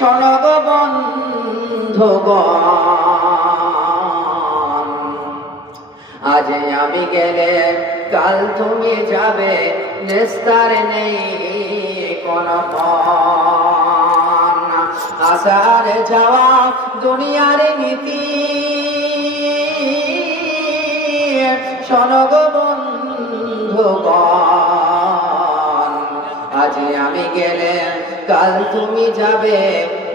শোনো গো বন্ধুগণ, আজ আমি গেলে কাল তুমি যাবে, নিস্তার নেই কোনো পণ। আসার যাওয়া দুনিয়ার নীতি, শোনো গো বন্ধুগণ, আজ আমি গেলে কাল তুমি যাবে,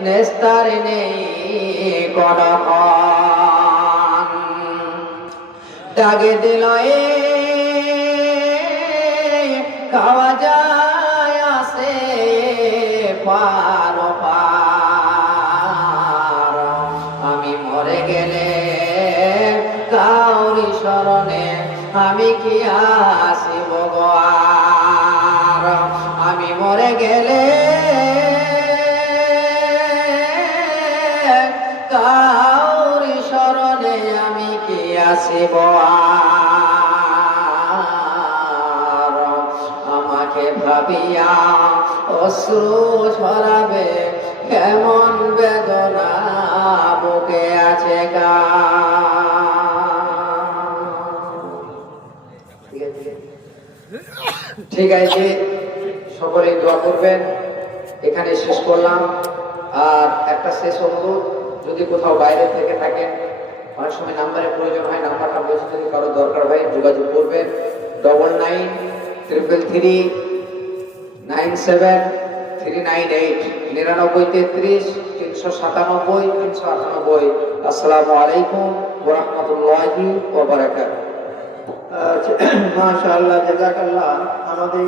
নিস্তার নেই কোনো পণ। ডাকে দিল খাওয়া যায় আসে পার পার, আমি মরে গেলে কাউরি শরণে আমি কি আসিব গো আর। আমি মরে গেলে কাউরি শরণে আমি কি আসিব আর। আমাকে ভাবিয়া অশ্রু ঝরাবে, কেমন বেদনা বুকে আছে গা। ঠিক আছে, সকলে দোয়া করবেন। এখানে শেষ করলাম। আর একটা শেষ অনুরোধ, যদি কোথাও বাইরে থেকে থাকেন, অনেক সময় নাম্বারের প্রয়োজন হয়, নাম্বারটা বলছি, যদি কারো দরকার হয় যোগাযোগ করবেন। 9933397398 993339370398। আসসালামু আলাইকুম ওয়া রাহমাতুল্লাহি ওয়া বারাকাতুহু। মাশাআল্লাহ, জাযাকাল্লাহ। আমাদের